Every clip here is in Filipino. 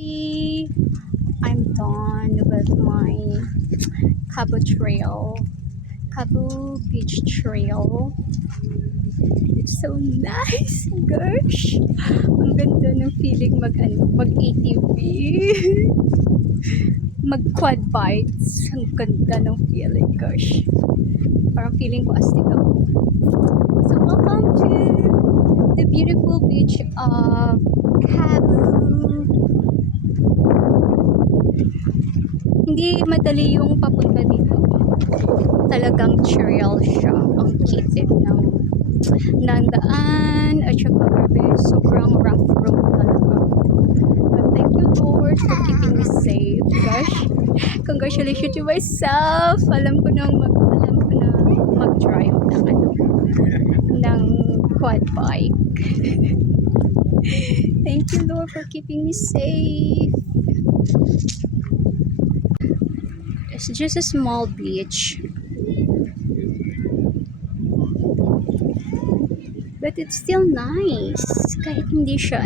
happy I'm done with my Cabo Beach Trail. It's so nice, gosh. Ang ganda ng feeling mag-ATV. Mag-quad bikes. Ang ganda ng feeling, gosh. Parang feeling ko astig ako. So, welcome to the beautiful beach of Cabo. Hindi madali yung papunta dito. Talagang trail siya. Ang kitid ng daan at saka grabe, sobrang rough road talaga. But thank you Lord for keeping me safe. Gosh, congratulations to myself. Alam ko na mag-drive ng quad bike. Thank you Lord for keeping me safe. It's just a small beach, but it's still nice. Kahit hindi siya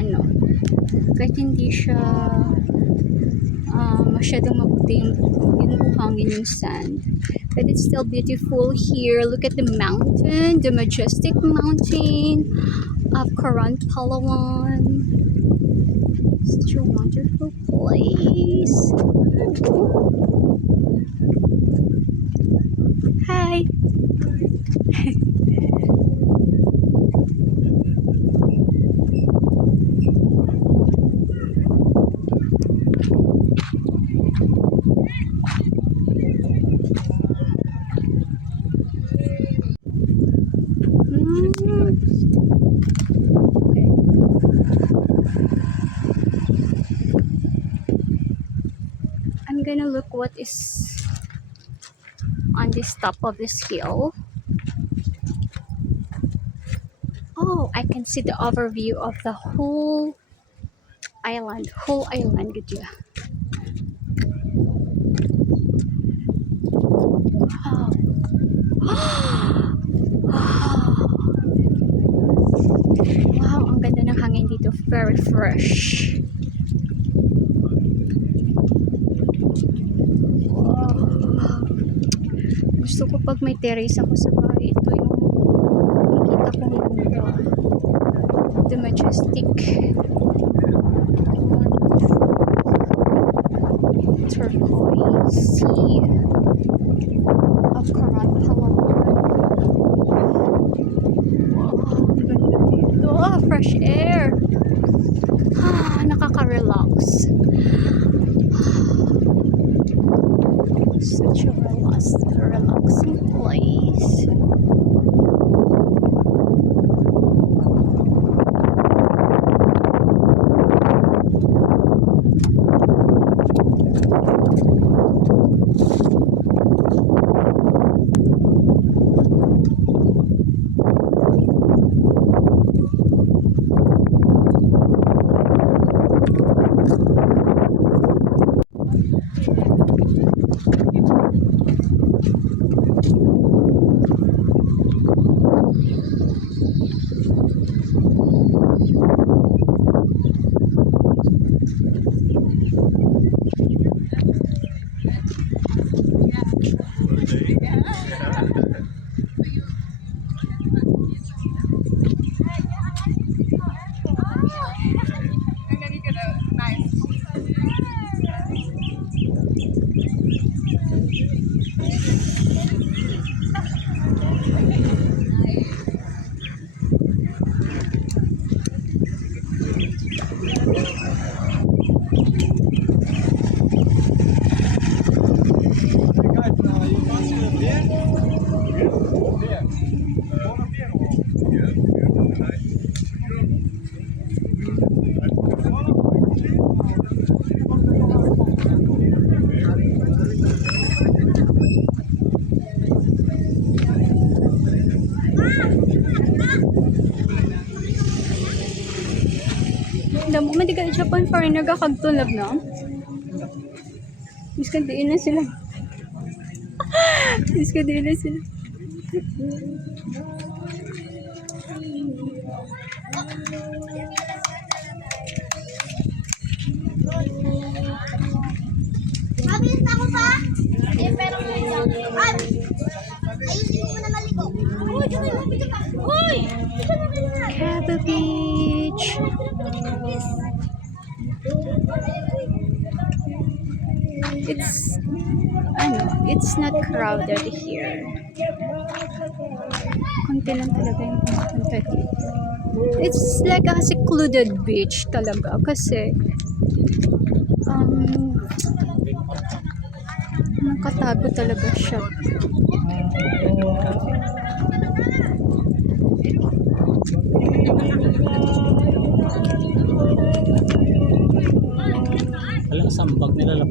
masyadong maputi yung buhangin yung sand, but it's still beautiful here. Look at the mountain, the majestic mountain of Coron, Palawan. Such a wonderful place. Hi. I'm gonna look what is on this top of this hill. Oh, I can see the overview of the whole island. Gitu ya. Wow. Wow, ang ganda ng hangin dito. Very fresh. Gusto ko pag may terrace ako sa bahay, ito yung makikita kong ganda. The majestic turquoise sea of Coron, Palawan. Wow, ang ganda dito. Oh, fresh air. Nakaka-relax. Such a relaxing place. Damo man di ka Japan foreigner ka kagtulab no? Miskan diin na sila. Miskan diin na sila. Mabilis na ako pa. Eh, pero may ay! Ayusin mo muna maligo. Uy, dito na, dito ka. Uy! Dito na, dito na. Cabo Beach. It's not crowded here. Konti lang talaga yung pumunta dito. It's like a secluded beach talaga kasi nakatago talaga siya. Alam, sambag nila lang.